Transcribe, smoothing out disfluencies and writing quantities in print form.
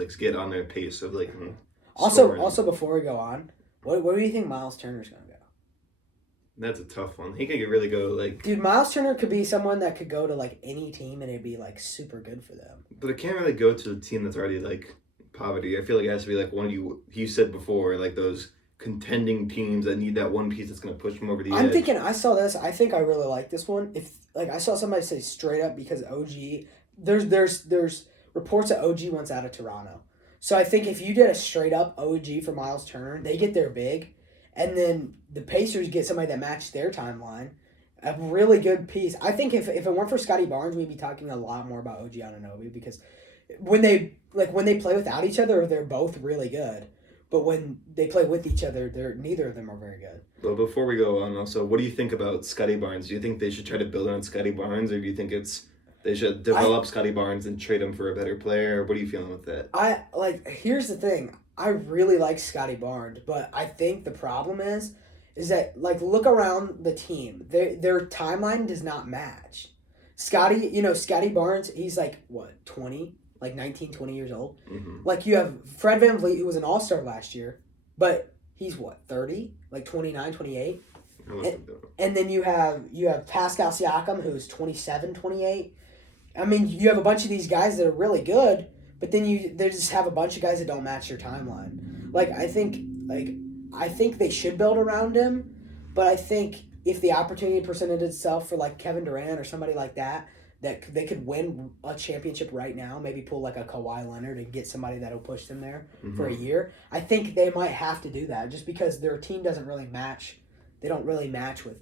Celtics get on their pace of like scoring. Also, before we go on, where do you think Miles Turner's going to go? That's a tough one. He could really go like. Dude, Miles Turner could be someone that could go to like any team and it'd be like super good for them. But it can't really go to a team that's already like poverty. I feel like it has to be like one of you said before, like those contending teams that need that one piece that's going to push them over the edge. I'm thinking, I saw this. I think I really like this one. If like I saw somebody say straight up because OG, there's reports that OG wants out of Toronto. So I think if you did a straight up OG for Miles Turner, they get their big, and then the Pacers get somebody that matched their timeline. A really good piece. I think if it weren't for Scottie Barnes, we'd be talking a lot more about OG Anunoby because when they play without each other, they're both really good. But when they play with each other, neither of them are very good. Well, before we go on, also, what do you think about Scottie Barnes? Do you think they should try to build on Scottie Barnes, or do you think they should develop Scottie Barnes and trade him for a better player? What are you feeling with that? Here's the thing. I really like Scottie Barnes, but I think the problem is that look around the team. Their timeline does not match. Scottie Barnes, he's like what, 20? Like 19, 20 years old. Mm-hmm. Like you have Fred VanVleet, who was an all-star last year, but he's what, 30? Like 29, 28? And then you have Pascal Siakam, who's 27, 28. I mean, you have a bunch of these guys that are really good, but then they just have a bunch of guys that don't match your timeline. I think they should build around him, but I think if the opportunity presented itself for like Kevin Durant or somebody like that they could win a championship right now, maybe pull like a Kawhi Leonard and get somebody that'll push them there for a year. I think they might have to do that just because their team doesn't really match. They don't really match with